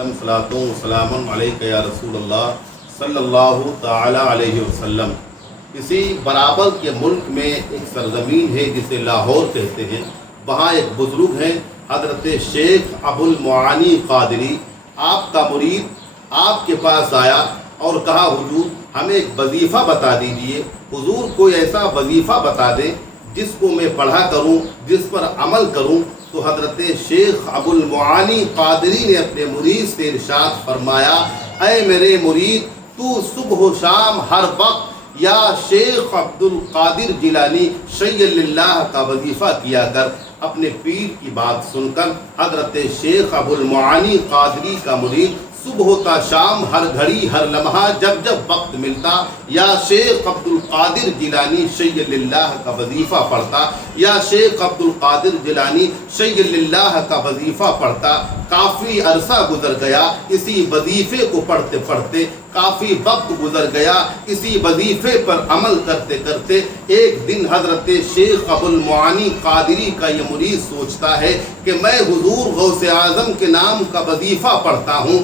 सलातो सलाम अलैका या रसूल अल्लाह सल्लल्लाहु ताला अलैहि वसल्लम। इसी बराबर के मुल्क में एक सरजमीन है जिसे लाहौर कहते हैं। वहाँ एक बुज़ुर्ग हैं हज़रत शेख अबुल मुआनी क़ादरी। आपका मुरीद आपके पास आया और कहा हुजूर हमें एक वजीफ़ा बता दीजिए। हुजूर कोई ऐसा वजीफ़ा बता दें जिसको मैं पढ़ा करूं, जिस पर अमल करूं। तो हज़रत शेख अबुल मुआनी क़ादरी ने अपने मुरीद से इरशाद फरमाया, ऐ मेरे मुरीद तू सुबह शाम हर वक्त या शेख अब्दुल कादिर जिलानी शय्यलिल्लाह का वजीफ़ा किया कर। अपने पीर की बात सुनकर हज़रत शेख अबुल मुआनी क़ादरी का मुरीद सुबह होता शाम हर घड़ी हर लम्हा जब जब वक्त मिलता या शेख अब्दुल कादिर जिलानी शय्यलिल्लाह का वजीफ़ा पढ़ता, या शेख अब्दुल कादिर जिलानी शय्यलिल्लाह का वजीफ़ा पढ़ता। काफ़ी अरसा गुजर गया इसी वजीफ़े को पढ़ते पढ़ते, काफ़ी वक्त गुजर गया इसी वजीफ़े पर अमल करते करते। एक दिन हज़रत शेख अबुल मुआनी क़ादरी का ये मुरीद सोचता है कि मैं हुजूर गौसे आज़म के नाम का वजीफ़ा पढ़ता हूँ,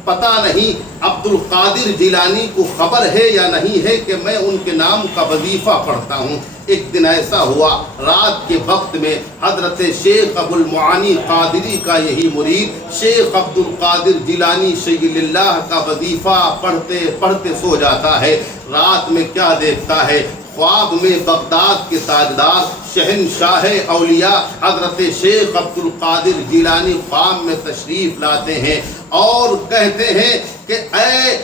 पता नहीं अब्दुल कादिर जिलानी को खबर है या नहीं है कि मैं उनके नाम का वजीफ़ा पढ़ता हूँ। एक दिन ऐसा हुआ रात के वक्त में हज़रत शेख अबुल मुआनी क़ादरी का यही मुरीद शेख अब्दुल कादिर जिलानी शय्यलिल्लाह का वजीफ़ा पढ़ते पढ़ते सो जाता है। रात में क्या देखता है, ख्वाब में बगदाद के ताजदार शहनशाह औलिया हज़रत शेख अब्दुल कादिर जिलानी ख्वाब में तशरीफ़ लाते हैं और कहते हैं कि ऐ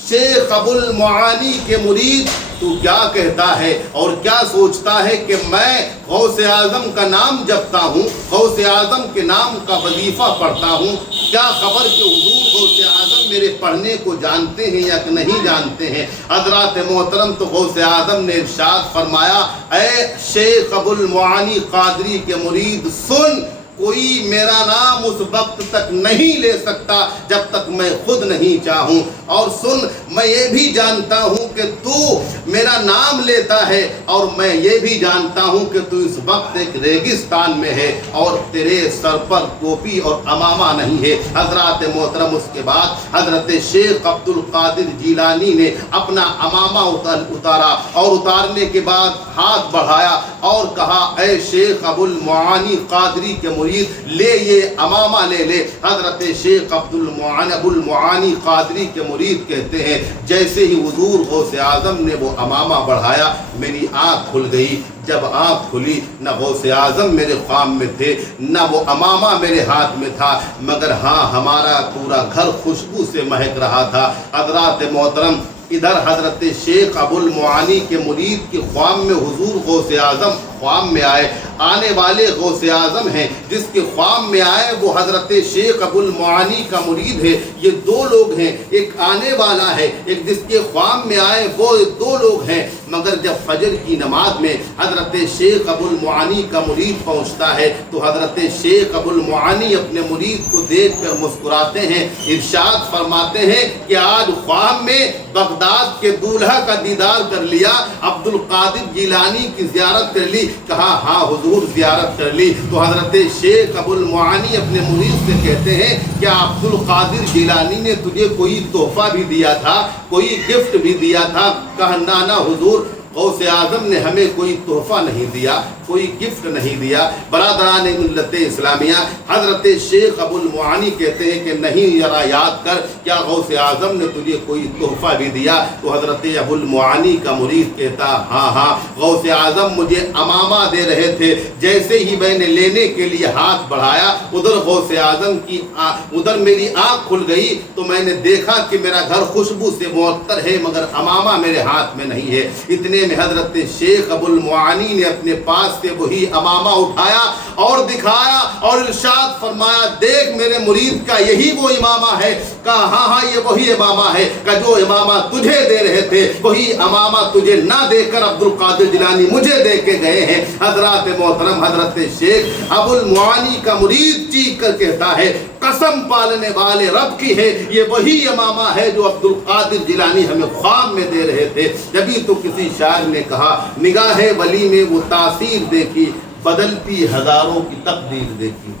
शेख अबुल मुआनी के मुरीद तू क्या कहता है और क्या सोचता है कि मैं गौसे आज़म का नाम जपता हूँ, गौसे आज़म के नाम का वजीफ़ा पढ़ता हूँ। क्या खबर कि हुजूर गौसे आज़म मेरे पढ़ने को जानते हैं या कि नहीं जानते हैं। हज़रात मोहतरम तो गौसे आज़म ने इरशाद फरमाया, ऐ शेख अबुल मुआनी क़ादरी के मुरीद सुन, कोई मेरा नाम उस वक्त तक नहीं ले सकता जब तक मैं खुद नहीं चाहूँ। और सुन, मैं ये भी जानता हूँ कि तू मेरा नाम लेता है और मैं ये भी जानता हूँ कि तू इस वक्त एक रेगिस्तान में है और तेरे सर पर टोपी और अमामा नहीं है। हज़रात मोहतरम उसके बाद हज़रत शेख अब्दुल कादिर जिलानी ने अपना अमामा उतारा और उतारने के बाद हाथ बढ़ाया और कहा, ऐ शेख अबुल मुआनी क़ादरी के मुरीद ले ये अमामा ले ले। हज़रत शेख अब्दुल मुआनी क़ादरी के मुरीद कहते हैं जैसे ही हुजूर गौसे आज़म ने वो अमामा बढ़ाया मेरी आँख खुल गई। जब आँख खुली न गौसे आज़म मेरे ख्वाब में थे न वो अमामा मेरे हाथ में था, मगर हाँ हमारा पूरा घर खुशबू से महक रहा था। हज़रात मोहतरम इधर हज़रत शेख अबुल मुआनी के मुरीद के ख्वाब में हुजूर गौसे आज़म ख्वाब में आए। आने वाले गौसे आज़म हैं, जिसके ख्वाब में आए वो हज़रत शेख अबुल मुआनी का मुरीद है। ये दो लोग हैं, एक आने वाला है, एक जिसके ख्वाब में आए वो दो लोग हैं। मगर जब फजर की नमाज में हज़रत शेख अबुल मुआनी का मुरीद पहुँचता है तो हज़रत शेख अबुल मुआनी अपने मुरीद को देख कर मुस्कुराते हैं, इरशाद फरमाते हैं कि आज ख्वाब में बगदाद के दूल्हा का दीदार कर लिया, अब्दुल कादिर जिलानी की ज़ियारत कर ली। कहा हाँ हुजूर ज़ियारत कर ली। तो हज़रत शेख अबुल मुआनी अपने मुरीद से कहते हैं क्या अब्दुल कादिर जिलानी ने तुझे कोई तोहफ़ा भी दिया था, कोई गिफ्ट भी दिया था। कहा ना ना हुजूर, गौसे आज़म ने हमें कोई तोहफ़ा नहीं दिया, कोई गिफ्ट नहीं दिया। बरादरान मिल्लत इस्लामिया हज़रत शेख अबुल मुआनी कहते हैं कि नहीं, जरा याद कर क्या गौसे आज़म ने तुझे कोई तोहफ़ा भी दिया। तो हज़रत अबुल मुआनी का मुरीद कहता हाँ हाँ, गौसे आज़म मुझे अमामा दे रहे थे। जैसे ही मैंने लेने के लिए हाथ बढ़ाया उधर गौसे आज़म की उधर मेरी आँख खुल गई तो मैंने देखा कि मेरा घर खुशबू से मुअत्तर है मगर अमामा मेरे हाथ में नहीं है। इतने में हज़रत शेख अबुल मुआनी ने अपने पास से वही अमामा उठाया और दिखाया और इरशाद फरमाया, देख मेरे मुरीद का यही वो इमामा है। कहा हाँ हाँ ये वही इमामा है। का जो इमामा तुझे दे रहे थे वही इमामा तुझे ना देकर अब्दुल कादिर जिलानी मुझे दे के गए हैं। हज़रात मोहतरम हज़रत शेख अबुल मुआनी का मुरीद चीख कर कहता है, कसम पालने वाले रब की है, ये वही इमामा है जो अब्दुल कादिर जिलानी हमें ख्वाब में दे रहे थे। जभी तो किसी शायर ने कहा, निगाहे वली में वो तासीर देखी, बदलती हजारों की तकदीर देखी।